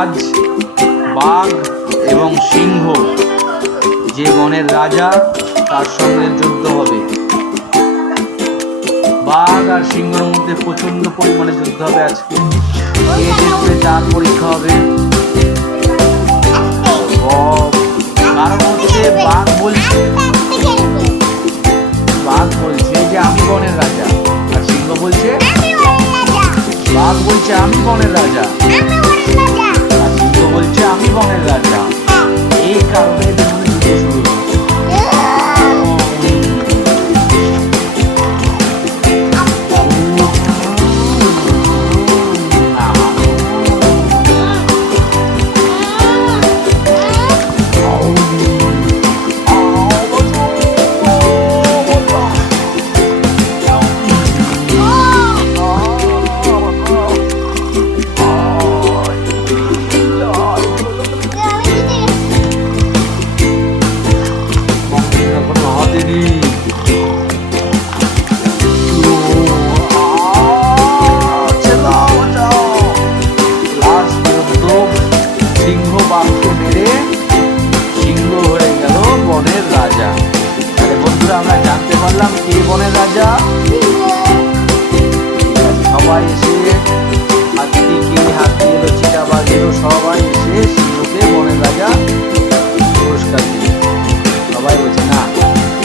আজ বাঘ এবং সিংহ, যে বনের রাজা, তার সঙ্গে যুদ্ধ হবে। বাঘ আর সিংহের মধ্যে প্রচন্ড পরিমাণে যুদ্ধ হবে আজকে। কে জিতবে তার পরীক্ষা হবে। কারণ হচ্ছে বাঘ বলছে যে আমি বনের রাজা, আর সিংহ বলছে, বাঘ বলছে আমি বনের রাজা, আর সিংহ বলছে আমি বনের রাজা। এই কারণে যুদ্ধ শুরু হলো। সিংহ বাঘকে মেরে সিংহ হয়ে গেল বনের রাজা। তাহলে বন্ধুরা আমরা জানতে পারলাম কে বনের রাজা। সবাই এসে